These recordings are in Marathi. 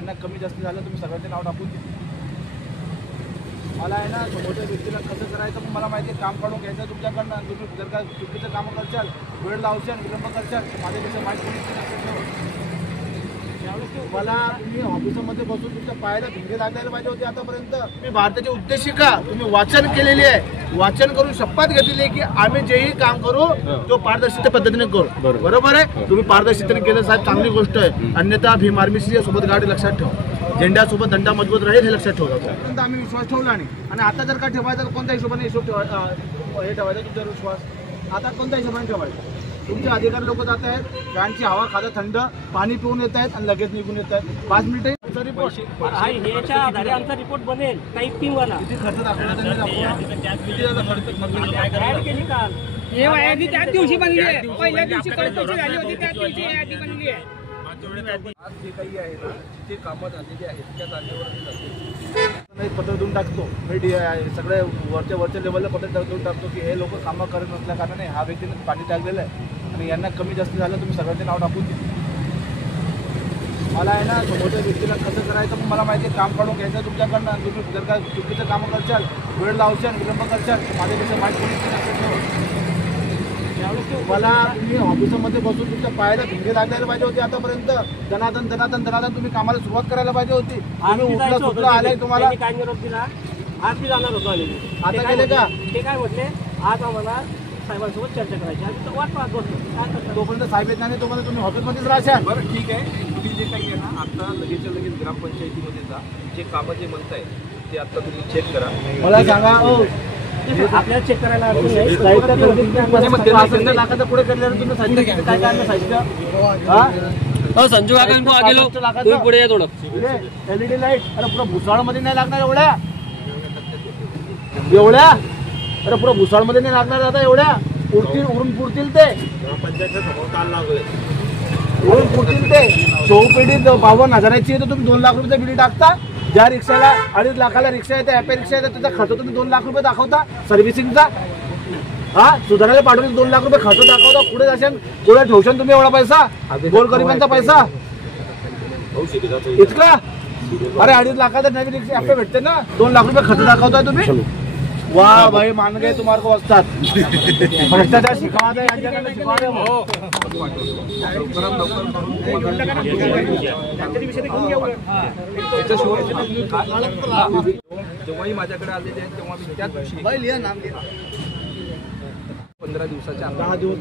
यांना कमी जास्त झालं तुम्ही सगळ्यांचे नाव टाकून द्या। मला आहे ना समोरच्या व्यक्तीला कसं करायचं पण मला माहिती आहे, काम काढून घ्यायचं तुमच्याकडनं। तुम्ही जर का चुकीचं कामं करशाल, वेळ लावशाल, विलंब करशाल, माझ्यापेक्षा माहीत कोणी मला तुम्ही ऑफिसमध्ये बसून तुमच्या पायाला भिंगे लागायला पाहिजे होते आतापर्यंत। तुम्ही भारताची उद्देशिका तुम्ही वाचन केलेली आहे, वाचन करून शपथ घेतलेली आहे की आम्ही जेही काम करू तो पारदर्शकता पद्धतीने करू। बरोबर आहे, तुम्ही पारदर्शकतेने केलं साहेब, चांगली गोष्ट आहे। अन्यथा भीम आर्मीची सोबत गाडी लक्षात ठेवा, झेंड्यासोबत दंडा मजबूत राहील हे लक्षात ठेवा। आम्ही विश्वास ठेवला नाही आणि आता जर का ठेवायचा कोणत्या हिशोबाने हे ठेवायचा तुमचा विश्वास आता कोणत्या हिशोबाने ठेवायचा? तुमचे अधिकारी लोक जात आहेत, फॅनची हवा खात थंड पाणी पिऊन येत आहेत आणि लगेच निघून येत आहेत। 5 मिनिटे ह्याच्या आधारे आमचा रिपोर्ट बनेल टाइपिंग वाला। किती खर्च दाखवला किती ऍड केली काल हे यादी त्याच दिवशी बनली आहे, पहिल्या दिवशी चौकशी झाली होती त्याच दिवशी यादी बनली आहे। आज जे काही आहे ना ते कामं झालेली आहेत त्या जागेवर पत्र देऊन टाकतो, सगळे वरच्या लेवलला पत्र देऊन टाकतो की हे लोक कामं करत नसल्या कारणाने हा व्यक्तीने पाणी टाकलेलं आहे आणि यांना कमी जास्त झालं तुम्ही सगळ्यांचे नाव टाकून द्या। मला आहे ना समोरच्या व्यक्तीला कसं करायचं पण मला माहिती आहे, काम काढून घ्यायचं तुमच्याकडनं। तुम्ही जर का चुकीचं कामं करशाल, वेळ लावशाल, विलंब करशाल, माझ्यापेक्षा माहीत कोणी मला तुम्ही ऑफिसमध्ये बसून तुमच्या पायाला भिंगे लागायला पाहिजे होते आतापर्यंत। दनादन दनादन दनादन तुम्ही कामाला सुरुवात करायला पाहिजे होती। आम्ही उठलं सुटलं आलंय तुम्हाला काय निरोप दिला, आज मी जाणार होतो आम्ही। आता गेले का ते काय म्हटले, आज आम्हाला साहेबांसोबत चर्चा करायची, आम्ही वाट पाहत बसलो। तोपर्यंत साहेब येत नाही, तोपर्यंत तुम्ही हॉटेलमध्येच राहशाल। बरं ठीक आहे, तुम्ही जे काही आहे ना आता लगेचच्या लगेच ग्रामपंचायतीमध्ये जा, जे कामं जे म्हणताय ते आता तुम्ही चेक करा। मला सांगा आपल्याला चेक करायला लाखाचं पुढे करल्यावर तुम्ही साहित्य काय काय साहित्य संजू काका आगे लो तुम्ही पुढे या थोडं। LED लाईट अरे पुरा भुसावळमध्ये नाही लागणार एवढ्या एवढ्या अरे पुरा भुसावळमध्ये नाही लागणार आता एवढ्या उरून पुरतील ते ग्रामपंचायतच्या समोर काल लागले उरून पुरतील ते। चौपेटीत 52,000ची तर तुम्ही 2 लाख रुपये बिल टाकता। ज्या रिक्षाला 2.5 लाखाला रिक्षा येते, ॲपे रिक्षा येते, त्याचा खर्च तुम्ही 2 लाख रुपये दाखवता सर्व्हिसिंगचा। हा सुधारायला पाठवून 2 लाख रुपये खर्च दाखवता, पुढे जाशाल पुढे ठेवशाल तुम्ही एवढा पैसा, गोरगरिबांचा पैसा इतका। अरे 2.5 लाखाचा नवीन रिक्षा ॲपे भेटते ना, 2 लाख रुपये खर्च दाखवताय तुम्ही। वाह भाई मान गए तुम्हारे को वस्ताद भ्रष्टाचार शिकवा यांच्याकडे शिकवा जेव्हाही माझ्याकडे आलेले आहेत तेव्हा मी त्याच दिवशी 15 दिवसाच्या 10 दिवस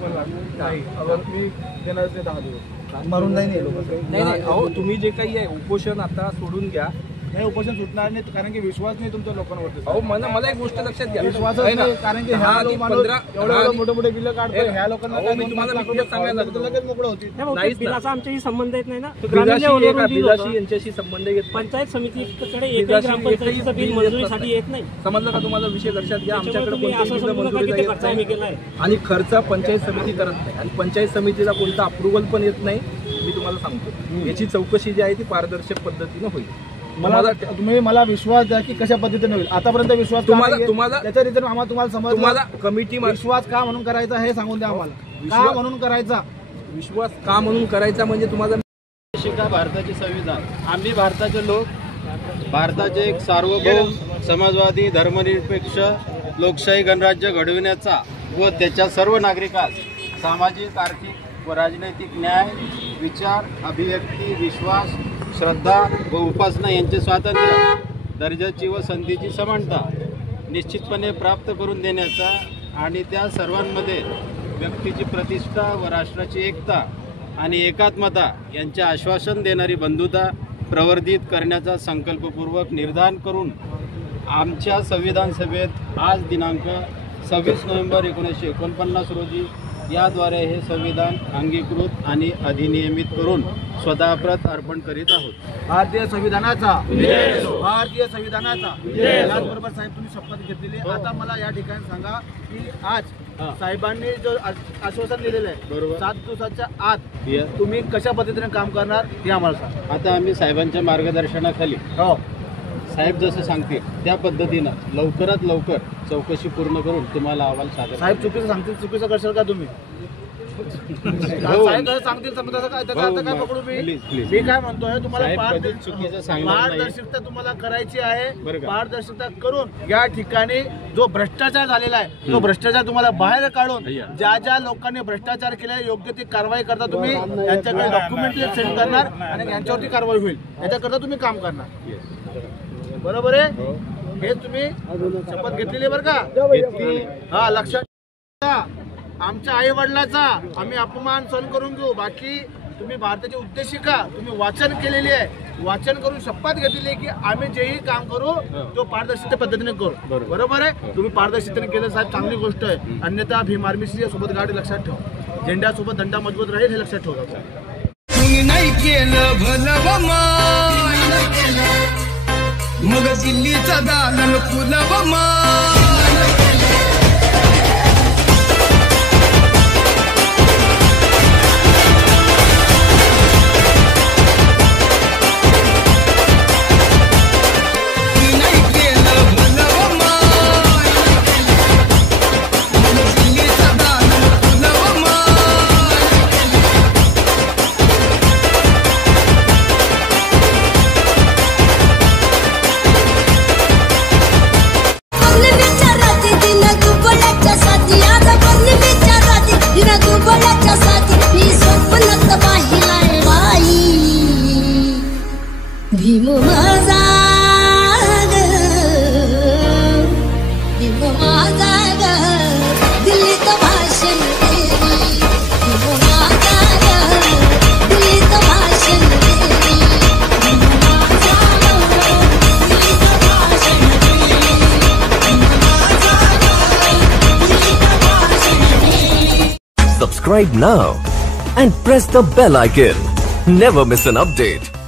मी देणार 10 दिवस मारून नाही लोक नाही अहो तुम्ही जे काही आहे उपोषण आता सोडून घ्या। नाही उपोषण सुटणार नाही कारण की विश्वास नाही तुमच्या लोकांवरती। अहो मला एक गोष्ट लक्षात घ्या, विश्वास नाही कारण की एवढे मोठे मोठे बिल काढतो ह्या लोकांना मी तुम्हाला सांगायला लगेच मोकळं होती। बिलाचा आमच्याशी संबंध येत नाही ना, बिलाशी यांच्याशी संबंध येत पंचायत समितीकडे एकही ग्रामपंचायतीचं बिल मंजुरीसाठी येत नाही। समजलं का तुम्हाला विषय लक्षात घ्या, आमच्याकडे केलाय आणि खर्च पंचायत समिती करत नाही आणि पंचायत समितीला कोणता अप्रुव्हल पण येत नाही। मी तुम्हाला सांगतो याची चौकशी जी आहे ती पारदर्शक पद्धतीने होईल। तुम्ही मला विश्वास द्या की कशा पद्धतीने होईल। आतापर्यंत विश्वास तुम्हाला त्याचा रिझन आम्हाला तुम्हाला समज तुम्हाला कमिटी विश्वास का म्हणून करायचा हे सांगून द्या आम्हाला। का म्हणून करायचा विश्वास का म्हणून करायचा म्हणजे तुम्हाला शिका भारताचे संविधान, आम्ही भारताचे लोक, भारताचे एक सार्वभौम समाजवादी धर्मनिरपेक्ष लोकशाही गणराज्य घडविण्याचा व त्याच्या सर्व नागरिकांस सामाजिक आर्थिक व राजनैतिक न्याय, विचार, अभिव्यक्ती, विश्वास, श्रद्धा व उपासना यांचे स्वातंत्र्य, दर्जाची व संधीची समानता निश्चितपणे प्राप्त करून देण्याचा आणि त्या सर्वांमध्ये व्यक्तीची प्रतिष्ठा व राष्ट्राची एकता आणि एकात्मता यांचे आश्वासन देणारी बंधुता प्रवर्धित करण्याचा संकल्पपूर्वक निर्धार करून आमच्या संविधान सभेत आज दिनांक 26 नोव्हेंबर 1949 रोजी याद्वारे हे संविधान अंगीकृत आणि अधिनियमित करून स्वतः प्रत अर्पण करीत आहोत। भारतीय संविधानाचा भारतीय संविधानाचा त्याचबरोबर साहेब तुम्ही शपथ घेतलेली। आता मला या ठिकाणी सांगा की आज साहेबांनी जो आश्वासन दिलेलं आहे बरोबर 7 दिवसाच्या आत तुम्ही कशा पद्धतीने काम करणार हे आम्हाला सांगा। आता आम्ही साहेबांच्या मार्गदर्शनाखाली हो साहेब जसं सांगतील त्या पद्धतीनं लवकरात लवकर चौकशी पूर्ण करून तुम्हाला अहवाल सादर। साहेब चुकीचं सांगतील, चुकीचं करशाल का तुम्ही? साहेब जर सांगतील तर त्याचा काय त्याचा अर्थ काय पकडू मी? मी काय म्हणतोय तुम्हाला चुकीचं सांगणार नाही. पारदर्शकता तुम्हाला करायची आहे. बरं का? पारदर्शकता करून या ठिकाणी जो भ्रष्टाचार झालेला आहे तो भ्रष्टाचार तुम्हाला बाहेर काढून ज्या ज्या लोकांनी भ्रष्टाचार केला योग्य ती कारवाई करता तुम्ही यांच्याकडे डॉक्युमेंट सेंड करणार आणि यांच्यावरती कारवाई होईल याच्याकरता तुम्ही काम करणार. बरोबर आहे? हे तुम्ही शपथ घेतलेली आहे बरं का? हा, लक्षात ठेवा. आमच्या आई वडिलाचा आम्ही अपमान सहन करून घेऊ. बाकी तुम्ही भारताची उद्देशिका तुम्ही वाचन केलेली आहे. वाचन करून शपथ घेतलेली आहे की आम्ही जेही काम करू तो पारदर्शक पद्धतीने करू. बरोबर आहे? तुम्ही पारदर्शकतेने केलं साहेब चांगली गोष्ट आहे. अन्यथा भीम आर्मीची सोबत गाडी लक्षात ठेवा. झेंड्यासोबत दंडा मजबूत राहील हे लक्षात ठेवा. नाही केलं भलं मग दिल्लीचा दालन फुलव भीम माझा दिल्लीत भाषण भीम माझा दिल्लीत भाषण Subscribe now and press the bell icon. Never miss an update.